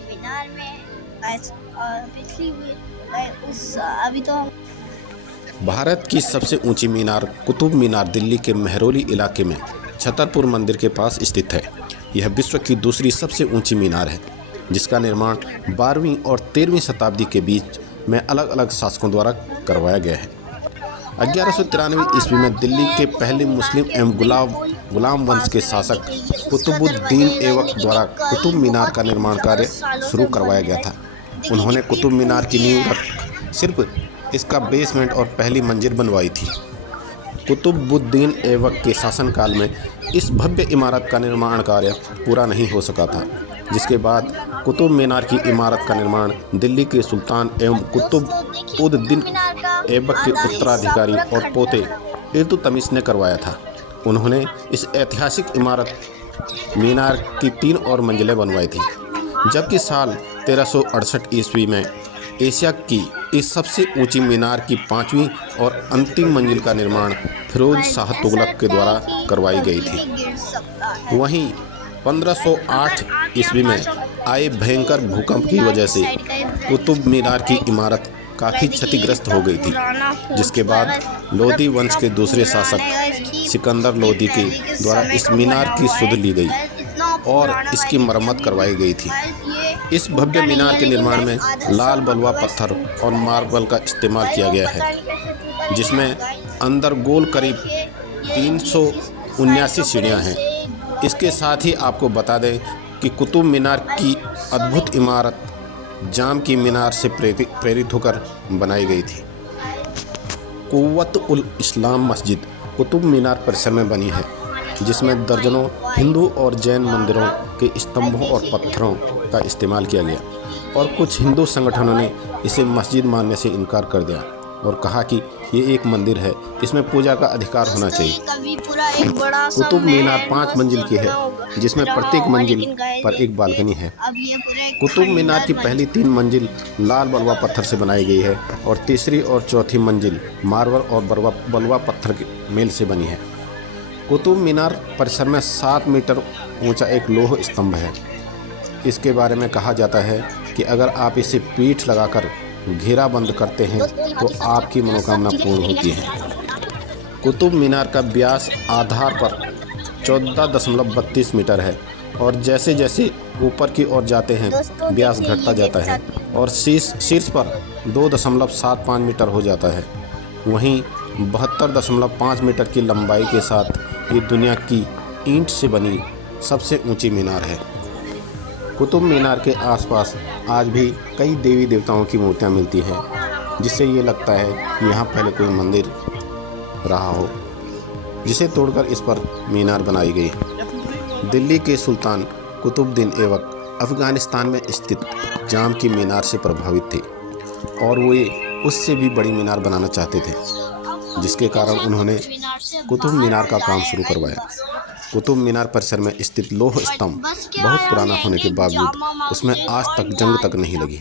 मीनार में पिछली उस अभी तो हम भारत की सबसे ऊंची मीनार कुतुब मीनार दिल्ली के मेहरौली इलाके में छतरपुर मंदिर के पास स्थित है। यह विश्व की दूसरी सबसे ऊंची मीनार है, जिसका निर्माण 12वीं और 13वीं शताब्दी के बीच में अलग अलग शासकों द्वारा करवाया गया है। 1193 ईस्वी में दिल्ली के पहले मुस्लिम एवं गुलाम वंश के शासक कुतुबुद्दीन ऐबक द्वारा कुतुब मीनार का निर्माण कार्य शुरू करवाया गया था। उन्होंने कुतुब मीनार की नींव रख सिर्फ इसका बेसमेंट और पहली मंजिल बनवाई थी। कुतुबुद्दीन ऐबक के शासनकाल में इस भव्य इमारत का निर्माण कार्य पूरा नहीं हो सका था, जिसके बाद कुतुब मीनार की इमारत का निर्माण दिल्ली के सुल्तान एवं कुतुब-उद-दीन ऐबक के उत्तराधिकारी और पोते इल्तुतमिश ने करवाया था। उन्होंने इस ऐतिहासिक इमारत मीनार की 3 और मंजिलें बनवाई थी, जबकि साल 1368 ईस्वी में एशिया की इस सबसे ऊंची मीनार की 5वीं और अंतिम मंजिल का निर्माण फिरोज शाह तुगलक के द्वारा करवाई गई थी। वहीं 1508 ईस्वी में आए भयंकर भूकंप की वजह से कुतुब मीनार की इमारत काफ़ी क्षतिग्रस्त हो गई थी, जिसके बाद लोदी वंश के दूसरे शासक सिकंदर लोदी के द्वारा इस मीनार की सुध ली गई और इसकी मरम्मत करवाई गई थी। इस भव्य मीनार के निर्माण में लाल बलुआ पत्थर और मार्बल का इस्तेमाल किया गया है, जिसमें अंदर गोल करीब 379 सीढ़ियाँ हैं। इसके साथ ही आपको बता दें कि कुतुब मीनार की अद्भुत इमारत जाम की मीनार से प्रेरित होकर बनाई गई थी। कुव्वत-उल-इस्लाम मस्जिद कुतुब मीनार परिसर में बनी है, जिसमें दर्जनों हिंदू और जैन मंदिरों के स्तंभों और पत्थरों का इस्तेमाल किया गया और कुछ हिंदू संगठनों ने इसे मस्जिद मानने से इनकार कर दिया और कहा कि ये एक मंदिर है, इसमें पूजा का अधिकार होना चाहिए। कुतुब मीनार 5 मंजिल की है, जिसमें प्रत्येक मंजिल पर एक बालकनी है। कुतुब मीनार की पहली 3 मंजिल लाल बलुआ पत्थर से बनाई गई है और तीसरी और चौथी मंजिल मार्बल और बलुआ पत्थर के मेल से बनी है। कुतुब मीनार परिसर में 7 मीटर ऊंचा एक लौह स्तंभ है। इसके बारे में कहा जाता है कि अगर आप इसे पीठ लगाकर घेराबंद करते हैं तो आपकी मनोकामना पूर्ण होती है। कुतुब मीनार का व्यास आधार पर 14.32 मीटर है और जैसे जैसे ऊपर की ओर जाते हैं व्यास घटता जाता है और शीर्ष पर 2.75 मीटर हो जाता है। वहीं 72.5 मीटर की लंबाई के साथ ये दुनिया की ईंट से बनी सबसे ऊंची मीनार है। कुतुब मीनार के आसपास आज भी कई देवी देवताओं की मूर्तियां मिलती हैं, जिससे ये लगता है कि यहाँ पहले कोई मंदिर रहा हो, जिसे तोड़कर इस पर मीनार बनाई गई। दिल्ली के सुल्तान कुतुबुद्दीन ऐबक अफ़गानिस्तान में स्थित जाम की मीनार से प्रभावित थे और वे उससे भी बड़ी मीनार बनाना चाहते थे, जिसके कारण उन्होंने कुतुब मीनार का काम शुरू करवाया। कुतुब मीनार परिसर में स्थित लौह स्तंभ बहुत पुराना होने के बावजूद उसमें आज तक जंग तक नहीं लगी।